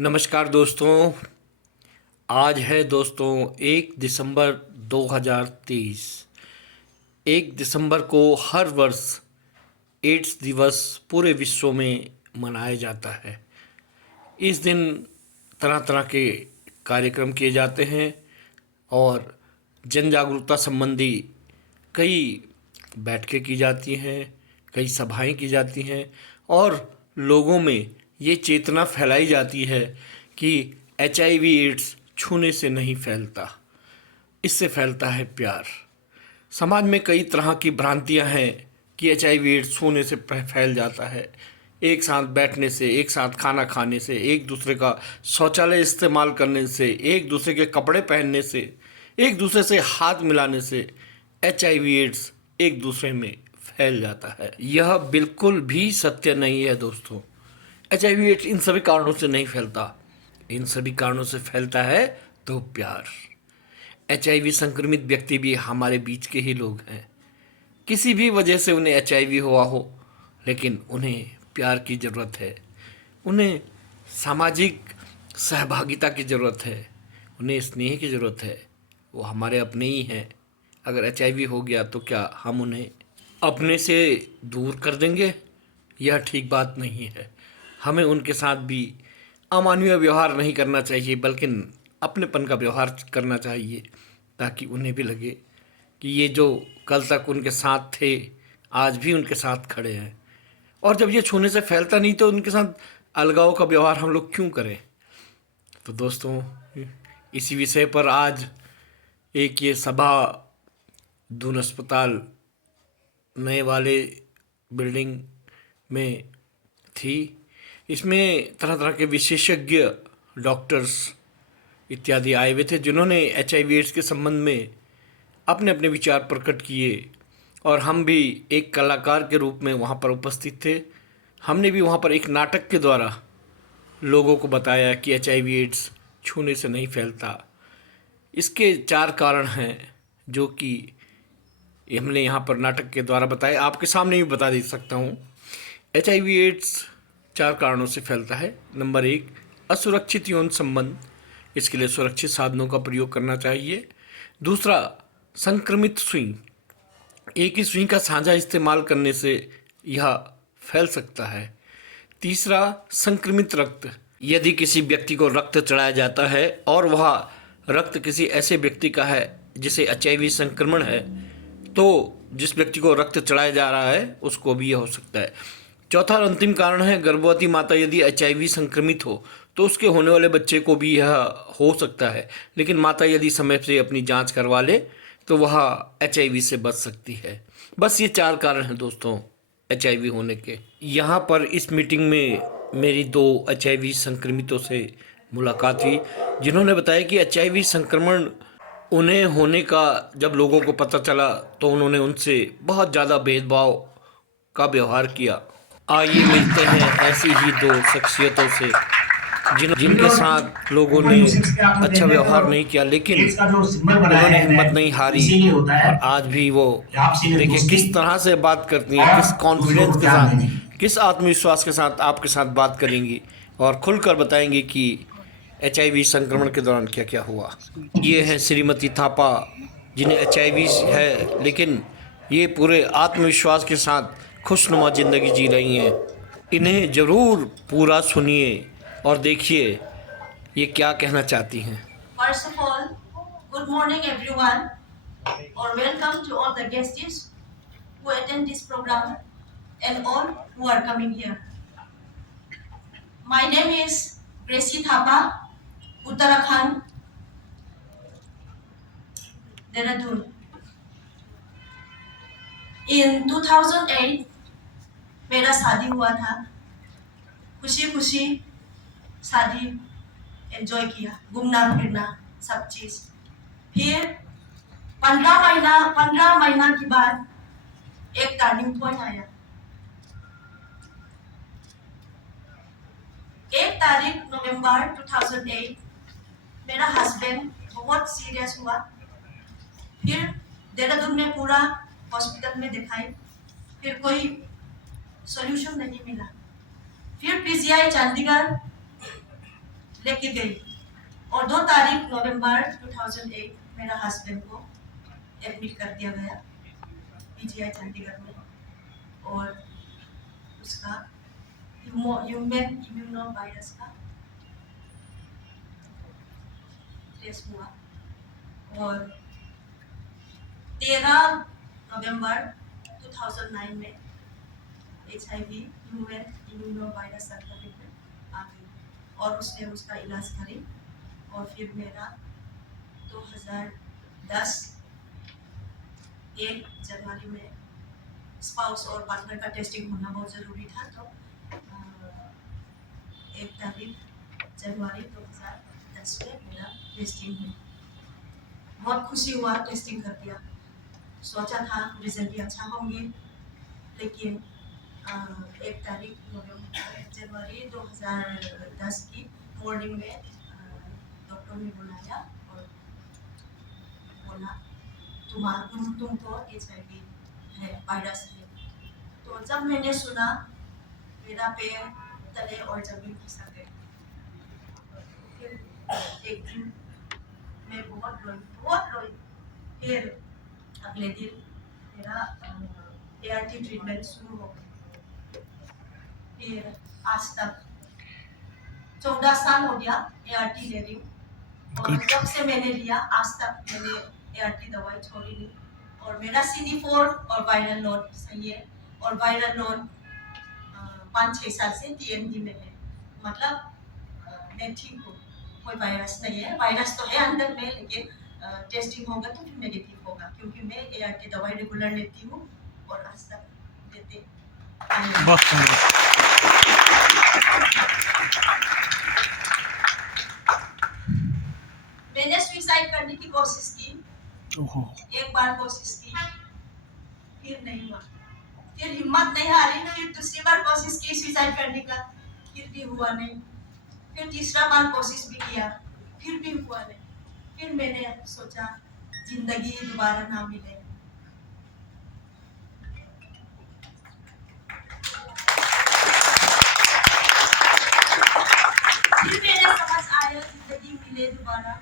नमस्कार दोस्तों। आज है दोस्तों 1 दिसंबर 2023। 1 दिसंबर को हर वर्ष एड्स दिवस पूरे विश्व में मनाया जाता है। इस दिन तरह तरह के कार्यक्रम किए जाते हैं और जन जागरूकता संबंधी कई बैठकें की जाती हैं, कई सभाएं की जाती हैं और लोगों में ये चेतना फैलाई जाती है कि HIV एड्स छूने से नहीं फैलता, इससे फैलता है प्यार। समाज में कई तरह की भ्रांतियां हैं कि HIV एड्स छूने से फैल जाता है। एक साथ बैठने से, एक साथ खाना खाने से, एक दूसरे का शौचालय इस्तेमाल करने से, एक दूसरे के कपड़े पहनने से, एक दूसरे से हाथ मिलाने से HIV एड्स एक दूसरे में फैल जाता है। यह बिल्कुल भी सत्य नहीं है दोस्तों। HIV एड्स इन सभी कारणों से नहीं फैलता। इन सभी कारणों से फैलता है तो प्यार। HIV संक्रमित व्यक्ति भी हमारे बीच के ही लोग हैं। किसी भी वजह से उन्हें HIV हुआ हो, लेकिन उन्हें प्यार की ज़रूरत है, उन्हें सामाजिक सहभागिता की ज़रूरत है, उन्हें स्नेह की ज़रूरत है। वो हमारे अपने ही हैं। अगर HIV हो गया तो क्या हम उन्हें अपने से दूर कर देंगे? यह ठीक बात नहीं है। हमें उनके साथ भी अमानवीय व्यवहार नहीं करना चाहिए, बल्कि अपनेपन का व्यवहार करना चाहिए, ताकि उन्हें भी लगे कि ये जो कल तक उनके साथ थे आज भी उनके साथ खड़े हैं। और जब ये छूने से फैलता नहीं तो उनके साथ अलगाव का व्यवहार हम लोग क्यों करें? तो दोस्तों, इसी विषय पर आज एक ये सभा दून अस्पताल नए वाले बिल्डिंग में थी। इसमें तरह तरह के विशेषज्ञ डॉक्टर्स इत्यादि आए हुए थे, जिन्होंने HIV एड्स के संबंध में अपने अपने विचार प्रकट किए और हम भी एक कलाकार के रूप में वहाँ पर उपस्थित थे। हमने भी वहाँ पर एक नाटक के द्वारा लोगों को बताया कि HIV एड्स छूने से नहीं फैलता। इसके 4 कारण हैं जो कि हमने यहाँ पर नाटक के द्वारा बताए। आपके सामने भी बता दे सकता हूँ। HIV एड्स 4 कारणों से फैलता है। नंबर 1, असुरक्षित यौन संबंध। इसके लिए सुरक्षित साधनों का प्रयोग करना चाहिए। दूसरा, संक्रमित सुई। एक ही सुई का साझा इस्तेमाल करने से यह फैल सकता है। तीसरा, संक्रमित रक्त। यदि किसी व्यक्ति को रक्त चढ़ाया जाता है और वह रक्त किसी ऐसे व्यक्ति का है जिसे HIV संक्रमण है, तो जिस व्यक्ति को रक्त चढ़ाया जा रहा है उसको भी यह हो सकता है। चौथा और अंतिम कारण है गर्भवती माता यदि HIV संक्रमित हो तो उसके होने वाले बच्चे को भी यह हो सकता है, लेकिन माता यदि समय से अपनी जांच करवा ले तो वह HIV से बच सकती है। बस ये 4 कारण हैं दोस्तों HIV होने के। यहाँ पर इस मीटिंग में मेरी 2 HIV संक्रमितों से मुलाकात हुई, जिन्होंने बताया कि HIV संक्रमण उन्हें होने का जब लोगों को पता चला तो उन्होंने उनसे बहुत ज़्यादा भेदभाव का व्यवहार किया। आइए मिलते हैं ऐसी ही 2 शख्सियतों से जिनके साथ लोगों ने अच्छा व्यवहार नहीं किया, लेकिन उन्होंने हिम्मत नहीं हारी और आज भी वो देखिए किस तरह से बात करती हैं, किस कॉन्फिडेंस के साथ, किस आत्मविश्वास के साथ आपके साथ बात करेंगी और खुलकर बताएंगी कि HIV संक्रमण के दौरान क्या क्या हुआ। ये है श्रीमती थापा, जिन्हें HIV है, लेकिन ये पूरे आत्मविश्वास के साथ खुशनुमा ज़िंदगी जी रही हैं। इन्हें ज़रूर पूरा सुनिए और देखिए ये क्या कहना चाहती हैं। First of all, good morning everyone, or welcome to all the guests who attend this program and all who are coming here. My name is Gracie Thapa, Uttarakhand, Dehradun. In 2008, मेरा शादी हुआ था। खुशी खुशी शादी एंजॉय किया, घूमना फिरना सब चीज। फिर 15 महीना के बाद एक टर्निंग पॉइंट आया। 1 तारीख नवंबर 2008 मेरा हस्बैंड बहुत सीरियस हुआ। फिर देहरादून में पूरा हॉस्पिटल में दिखाई, फिर कोई सॉल्यूशन नहीं मिला। फिर PGI चंडीगढ़ लेके गई। और 2 तारीख नवंबर 2008 मेरा हस्बैंड को एडमिट कर दिया गया पीजीआई चंडीगढ़ में, और उसका ह्यूमन इम्यूनो वायरस का टेस्ट हुआ। और 13 नवंबर 2009 में HIV ह्यूमन इम्यूनो वायरस संक्रमित में आ गई, और उसने उसका इलाज करी। और फिर मेरा 2010 1 जनवरी में स्पाउस और पार्टनर का टेस्टिंग होना बहुत ज़रूरी था, तो 1 तारीख जनवरी 2010 में मेरा टेस्टिंग हुई। बहुत खुशी हुआ टेस्टिंग कर दिया। सोचा था रिजल्ट भी अच्छा होंगे, लेकिन 1 तारीख जनवरी 2010 की मॉर्निंग में डॉक्टर ने बुलाया और बोला तुमको HIV है, वायरस है। तो जब मैंने सुना, मेरा पैर तले और जमीन खिसक गए। फिर एक दिन मैं बहुत रोई। फिर अगले दिन मेरा ART ट्रीटमेंट शुरू हो गया। फिर आज तक 14 साल हो गया ART ले रही हूँ, और जब से मैंने लिया आज तक मैंने ART दवाई छोड़ी नहीं। और मेरा CD4 और वायरल लोड सही है, और वायरल लोड 5-6 साल से TMD में है, मतलब मैं ठीक हूँ, कोई वायरस नहीं है। वायरस तो है अंदर में, लेकिन टेस्टिंग होगा तो फिर नेगेटिव होगा, क्योंकि मैं ART दवाई रेगुलर लेती हूँ और आज तक लेते आई हूँ। मैंने सुसाइड करने की कोशिश की, एक बार कोशिश की, फिर नहीं हुआ। फिर हिम्मत नहीं हारी, फिर दूसरी बार कोशिश की सुसाइड करने का, फिर भी हुआ नहीं। फिर तीसरा बार कोशिश भी किया, फिर भी हुआ नहीं। फिर मैंने सोचा जिंदगी दोबारा ना मिले। फिर मेरे समझ आया जिंदगी मिले दोबारा।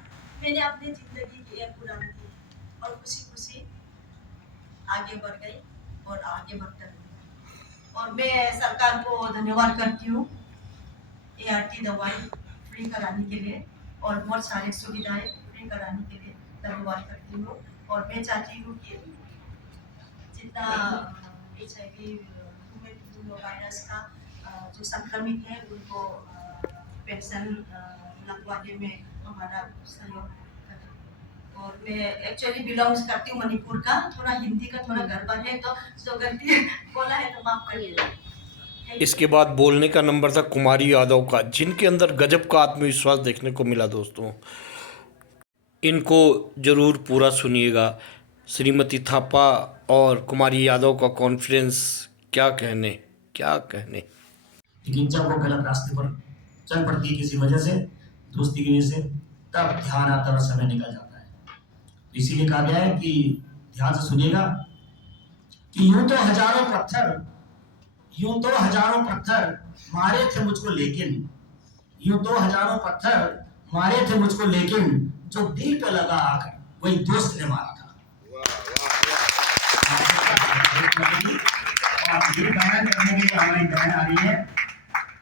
मैंने अपनी जिंदगी की एक उड़ान दी और खुशी खुशी आगे बढ़ गई और आगे बढ़ता रही। और मैं सरकार को धन्यवाद करती हूँ ART दवाई फ्री कराने के लिए, और बहुत सारी सुविधाएं फ्री कराने के लिए धन्यवाद करती हूँ। और मैं चाहती हूँ कि जितना HIV वायरस का जो संक्रमित है उनको पेंशन लगवाने में हमारा सहयोग करें। और मैं एक्चुअली बिलोंग्स करती हूँ मणिपुर का, थोड़ा हिंदी का थोड़ा गड़बड़ है, तो जो गलती बोला है तो माफ करिए। इसके बाद बोलने का नंबर था कुमारी यादव का, जिनके अंदर गजब का आत्मविश्वास देखने को मिला दोस्तों। इनको ज़रूर पूरा सुनिएगा। श्रीमती थापा और कुमारी यादव का कॉन्फिडेंस, क्या कहने। लेकिन जब वो गलत रास्ते पर चल पड़ती है किसी वजह से, दोस्ती की वजह से, तब ध्यान आता है और समय निकल जाता है। इसीलिए कहा गया है कि ध्यान से सुनिएगा कि यूं तो हजारों पत्थर मारे थे मुझको, लेकिन यूं तो हजारों पत्थर मारे थे मुझको, लेकिन जो दिल पे लगा आकर वही दोस्त ने मारा था। और ये गाना करने के लिए हमारी बहन आ रही है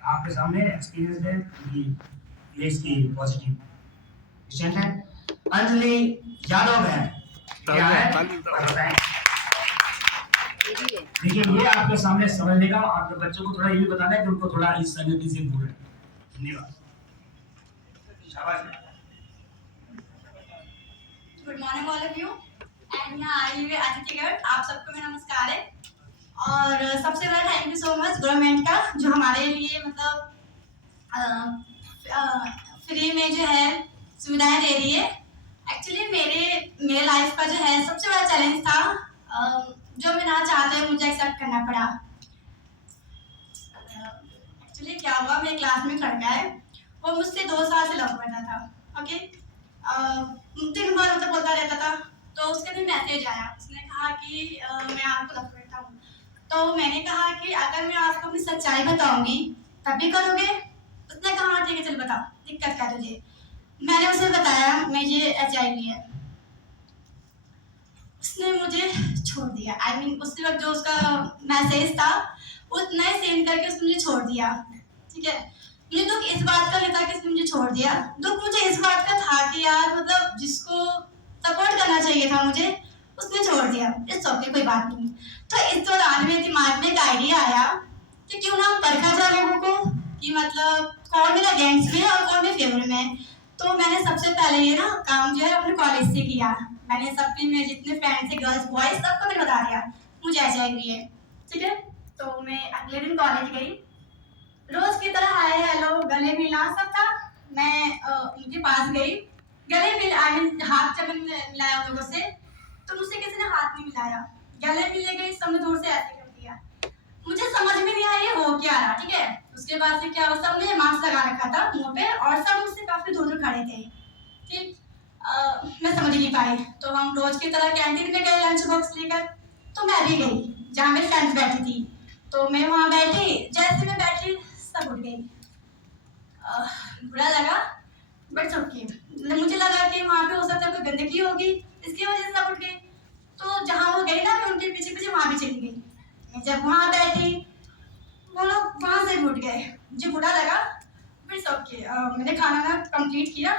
आपके सामने, एक्सपीरियंस है कि इसकी पॉजिटिव पेशेंट है। अंजलि यादव है, क्या है देखिए, ये आपके सामने समझने का, आपके बच्चों को थोड़ा ये भी बताना है कि उनको थोड़ा इस संगति से दूर है। धन्यवाद, शाबाश। Good morning all of you, and यहाँ आई हुई अतिथिगढ़, आप सबको मेरा नमस्कार है। और सबसे पहले thank you so much government का, जो हमारे लिए मतलब फ्री में जो है सुविधाएं दे रही है। एक्चुअली मेरे लाइफ का जो है सबसे बड़ा चैलेंज था, जो मैं ना चाहते हुए मुझे एक्सेप्ट करना पड़ा। एक्चुअली क्या हुआ, मेरे क्लास में एक लड़का है, वो मुझसे 2 साल से लव करता था। ओके, दिन भर मतलब बोलता रहता था। तो उसके दिन मैसेज आया, उसने कहा कि मैं आपको लव करता हूँ। तो मैंने कहा कि अगर मैं आपको अपनी सच्चाई बताऊंगी तब भी करोगे? उसने कहा हाँ ठीक है चल बता दिक्कत क्या है तुझे। मैंने उसे बताया मुझे HIV है। उसने मुझे छोड़ दिया। I mean, उस वक्त जो उसका मैसेज था उतना ही सेंड करके उसने मुझे छोड़ दिया। ठीक है, मुझे दुख इस बात का नहीं था कि उसने मुझे छोड़ दिया, दुख मुझे इस बात का था कि यार मतलब जिसको सपोर्ट करना चाहिए था मुझे उसने छोड़ दिया। इट्स ओके, कोई बात नहीं। तो इस दौरान मेरे दिमाग में एक आइडिया आया कि क्यों ना परखा जाए लोगों को कि मतलब कौन मेरा अगेंस्ट में है और कौन मेरे फेवर में है। तो मैंने सबसे पहले ये ना काम जो है अपने कॉलेज से किया। मैंने सबके मेरे जितने फ्रेंड्स थे गर्ल्स बॉयज सबको मैंने बता दिया मुझे HIV है। ठीक है, तो मैं अगले दिन कॉलेज गई, रोज की तरह हाय हेलो गले मिलना सब था। मैं उनके पास गई, गले मिल आई मीन हाथ जब मैंने मिलाया उन लोगों से तो मुझसे किसी ने हाथ नहीं मिलाया। गले मिलने गई, सबने दूर से ऐसे कर दिया। मुझे समझ में नहीं आया ये हो क्या रहा। ठीक है, उसके बाद से क्या हुआ, सबने मास्क लगा रखा था मुंह पे और सब मुझसे काफी दूर दूर खड़े थे। ठीक, मैं समझ नहीं पाई तो हम रोज की तरह कैंटीन में गए लंच बॉक्स लेकर। तो मैं भी गई जहाँ मेरी फ्रेंड्स बैठी थी, तो मैं वहाँ बैठी, जैसे मैं बैठी सब उठ गई। बुरा लगा बट ओके। मुझे लगा कि वहाँ पे हो सकता है कोई गंदगी होगी इसकी वजह से सब उठ गई। तो जहाँ वो गई ना मैं उनके पीछे पीछे वहाँ भी चली गई। मैं जब वहाँ बैठी वो लोग वहाँ से भी उठ गए, मुझे बुरा लगा बट ओके। मैंने खाना ना कंप्लीट किया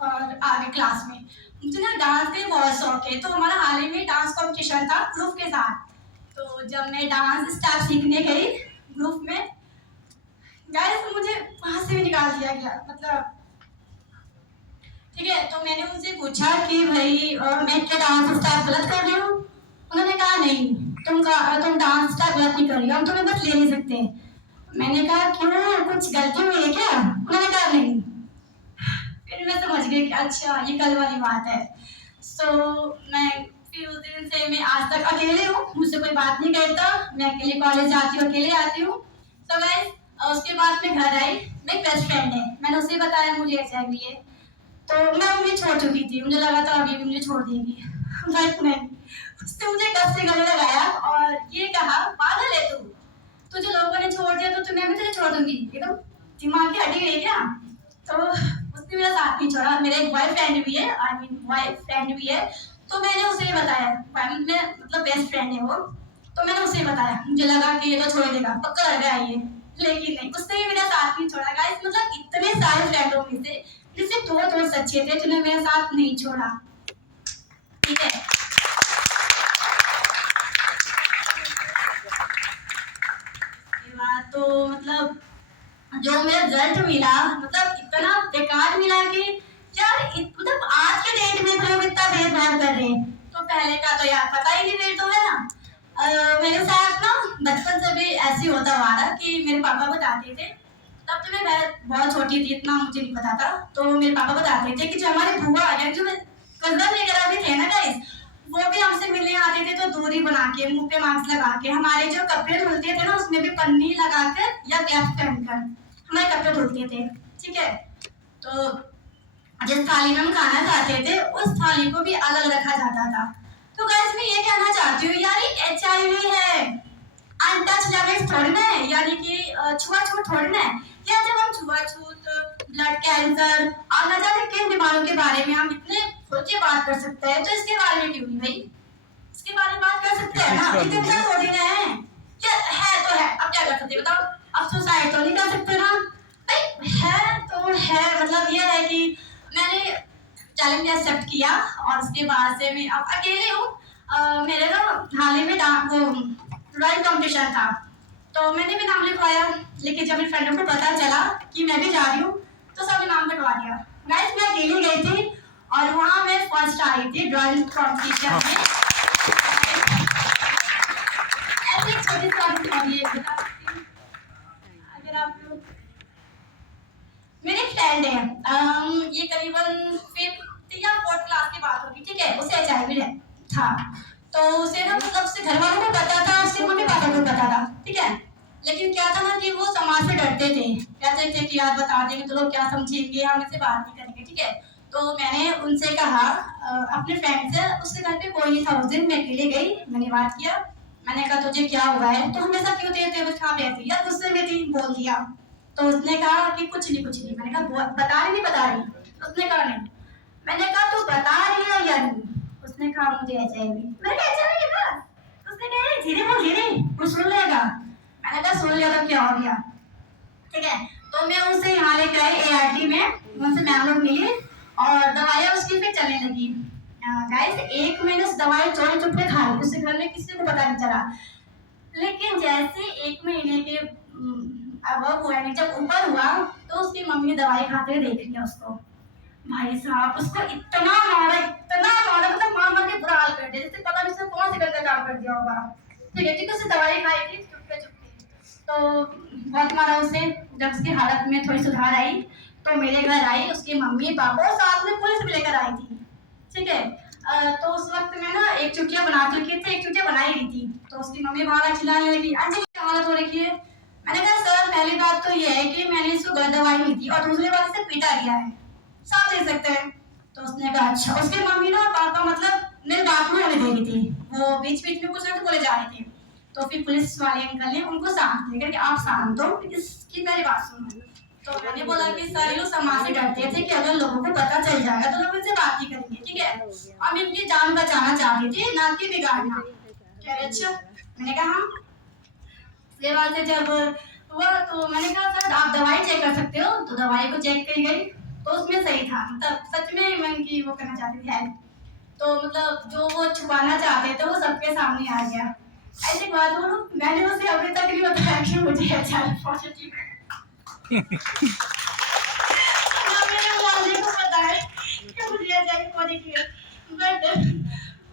और आगे क्लास में। मुझे ना डांस का बहुत शौक है, तो हमारा हाल ही में डांस कंपटीशन था ग्रुप के साथ। तो जब मैं डांस स्टेप सीखने गई ग्रुप में, गाइस मुझे वहां से भी निकाल दिया गया मतलब। ठीक है, तो मैंने उनसे पूछा कि भाई मैं क्या डांस स्टेप गलत कर रही हूँ। उन्होंने कहा नहीं, तुम डांस स्टेप गलत नहीं कर रही हो, हम तुम्हें बस ले नहीं सकते। मैंने कहा क्यों, कुछ गलती हुई है क्या। उन्होंने कहा नहीं। फिर मैं समझ गई कि अच्छा ये कल वाली बात है। सो मैं फिर उस दिन से मैं आज तक अकेले हूँ, मुझसे कोई बात नहीं करता, मैं अकेले कॉलेज जाती हूँ, अकेले आती हूँ। सो गाइस उसके बाद मैं घर आई, मेरी बेस्ट फ्रेंड है, मैंने उसे बताया मुझे HIV है। तो मैं उम्मीद छोड़ चुकी थी, मुझे लगा था अभी भी मुझे छोड़ देगी बट नहीं। उसने मुझे कब से गले लगाया और ये कहा पागल है तू, तुझे लोगों ने छोड़ दिया तो तुम्हें भी तुझे छोड़ दूंगी, एकदम दिमाग की हड्डी गई क्या। तो उसने मेरा साथ नहीं छोड़ा। मेरा एक बॉयफ्रेंड भी है, आई मीन बॉयफ्रेंड भी है। तो मैंने उसे बताया, में मतलब बेस्ट फ्रेंड है वो, तो मैंने उसे बताया, मुझे लगा कि ये तो छोड़ देगा पक्का लग रहा है ये, लेकिन नहीं, उसने भी मेरा साथ नहीं छोड़ा। गाइस मतलब इतने सारे फ्रेंडों में से जिससे दो दोस्त अच्छे थे जिन्होंने मेरा साथ नहीं छोड़ा। ठीक है, इसके बाद तो मतलब जो मेरा रिजल्ट मिला मतलब इतना बेकार मिला कि यार मतलब आज के डेट में तो लोग इतना भेदभाव कर रहे हैं, तो पहले का तो यार पता ही नहीं। मेरे तो है ना मेरे साथ ना बचपन से भी ऐसे होता हुआ रहा कि मेरे पापा बताते थे, तब तो मैं बहुत छोटी थी, इतना मुझे नहीं पता था। तो मेरे पापा बताते थे कि जो हमारे बुआ यानी जो कजन वगैरह भी थे ना गाइस, वो भी हमसे मिलने आते थे, तो दूरी बना के मुंह पे मास्क लगा के, हमारे जो कपड़े धुलते थे ना उसमें भी पन्नी लगाकर या कैप पहनकर हमारे कपड़े धुलते थे। ठीक है, तो जिस थाली में हम खाना खाते थे उस थाली को भी अलग रखा जाता था। तो गाइस मैं ये कहना चाहती हूँ यार ये HIV है, अनटच लिमिट्स थोड़ी ना है, यानी कि छुआछूत थोड़ी ना है। या जब हम छुआछूत, ब्लड कैंसर और न जाने किन बीमारियों के बारे में हम इतने खुल के बात कर सकते हैं, तो इसके बारे में क्यों नहीं भाई, इसके बारे में बात कर सकते हैं ना, इतना थोड़ी ना है। क्या है तो है, अब क्या कर सकते हैं बताओ, अब सुसाइड तो नहीं कर सकते ना भाई, है तो है। मतलब ये है कि मैंने चैलेंज एक्सेप्ट किया और उसके बाद से मैं अब अकेले हूँ। मेरे ना हाल ही में ड्राइंग कंपटीशन था, तो मैंने भी नाम लिखवाया, लेकिन जब मेरे फ्रेंडों को पता चला कि मैं भी जा रही हूँ तो सबने नाम कटवा दिया। गाइस मैं अकेली गई थी और वहाँ मैं फर्स्ट आई थी ड्राइंग कंपटीशन में। ऐसे एक छोटी सी स्टोरी है बता सकती हूँ अगर आप लोग। मेरी फ्रेंड है, ये करीबन 5th या 4th क्लास की बात होगी। ठीक है, उसे HIV था, तो उसे ना मतलब उसके घर वालों को पता था, उसके मम्मी पापा को पता था। ठीक है, लेकिन क्या था ना कि वो समाज से डरते थे, कहते थे कि यार बता देंगे तो लोग क्या समझेंगे, हम इससे बात नहीं करेंगे। ठीक है, तो मैंने उनसे कहा अपने फ्रेंड से, उसके घर पे कोई नहीं था उस दिन, मैं अकेले गई, मैंने बात किया, मैंने कहा तुझे क्या हुआ है, तो हमेशा क्यों तेरे टेबल खराब रहती है, गुस्से में थी बोल दिया। तो उसने कहा कि कुछ नहीं। मैंने कहा बता रही नहीं बता रही? उसने कहा नहीं। मैंने कहा तू बता रही है या नहीं? उसने कहा मुझे HIV। मैंने कहा HIV के पास? उसने कहा धीरे बोल, धीरे कुछ सुन लेगा। मैंने कहा सुन लिया तो क्या हो गया, ठीक है। तो मैं उनसे यहाँ लेके आई ART में, उनसे मैम लोग मिली और दवाइयाँ उसकी फिर चलने लगी। गाइस 1 महीने से दवाई चोरी चुपके खा ली, उससे घर में किसी को पता नहीं चला। लेकिन जैसे 1 महीने के अब हुआ नहीं, जब ऊपर हुआ तो उसकी मम्मी ने दवाई खाते हुए देख लिया उसको। भाई साहब उसको इतना मारा मतलब मार के बुरा हाल कर दिया, जैसे पता नहीं उसने कौन से गंदा काम कर दिया होगा, ठीक है। क्योंकि उससे दवाई खाई थी चुपके तो बहुत मारा उसे। जब उसकी हालत में थोड़ी सुधार आई तो मेरे घर आई, उसकी मम्मी पापा और साथ में पुलिस भी लेकर आई थी, ठीक है। तो उस वक्त में ना एक चुटिया बना चुकी थी, एक चुटिया बनाई रही थी। तो उसकी मम्मी बाहर चिल्लाने लगी, अंजलि की हालत हो रखी है। मैंने कहा सर पहली बात तो ये है कि मैंने इसको गलत दवाई दी थी और दूसरी बात इसे पीटा गया है, साफ देख सकते हैं। तो उसने कहा अच्छा। उसकी मम्मी ना पापा मतलब मेरे बात नहीं होने दे रही थी, वो बीच बीच में कुछ ना कुछ बोले जा रहे थे। तो फिर पुलिस वाले अंकल ने उनको शांत लेकर कि आप शांत हो, इसकी मेरी बात सुनो। तो मैंने बोला कि सर लोग समाज से डरते थे कि अगर लोगों को पता चल जाएगा तो लोग इनसे बात ही करेंगे, ठीक है। हम इनकी जान बचाना चाहते थे, ना कि बिगाड़ना। कह रहे अच्छा। मैंने कहा हाँ। उसके बाद से जब हुआ तो मैंने कहा सर आप दवाई चेक कर सकते हो, तो दवाई को चेक करी गई तो उसमें सही था, मतलब सच में मैं उनकी वो करना चाहती थी हेल्प। तो मतलब जो वो छुपाना चाहते थे वो सबके सामने आ गया। ऐसी बात बोलूं, मैंने उसे अभी तक नहीं बताया कि मुझे HIV पॉजिटिव है। मेरे वाले को पता है कि मुझे HIV पॉजिटिव है, बट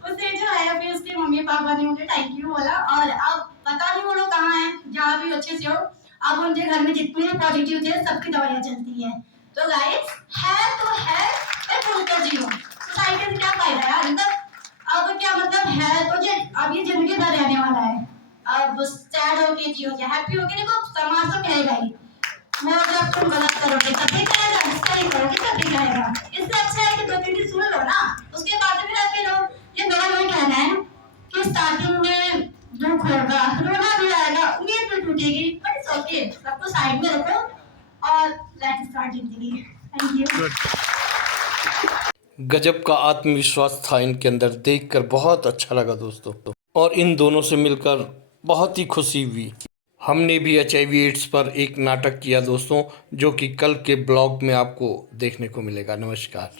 उसे जो है अभी उसके मम्मी पापा ने मुझे थैंक यू बोला। और अब पता नहीं वो लोग कहाँ हैं, जहाँ भी अच्छे से हो। अब उनके घर में जितने पॉजिटिव थे सबकी दवाइयाँ चलती है। तो गाइस है तो है, खुलकर जियो। सोसाइटी से क्या फायदा है, मतलब अब क्या मतलब है तो ये अब ये जिंदगी भर रहने वाला है। अब सैड होके जियोगे, हैप्पी होके, देखो समाज तो कहेगा ही, वो जब तुम गलत करोगे तब भी कहेगा, सही करोगे तब भी कहेगा। इससे अच्छा है कि 2-3 दिन सुन लो ना, उसके बाद फिर आते रहो। ये मेरा वही कहना है कि स्टार्टिंग में दुख होगा, रोना भी आएगा, उम्मीद भी टूटेगी, बट इट्स ओके, सबको साइड में रखो और लेट्स स्टार्ट जिंदगी। Thank you. गजब का आत्मविश्वास था इनके अंदर, देखकर बहुत अच्छा लगा दोस्तों। और इन दोनों से मिलकर बहुत ही खुशी हुई। हमने भी HIV/AIDS पर एक नाटक किया दोस्तों, जो कि कल के ब्लॉग में आपको देखने को मिलेगा। नमस्कार।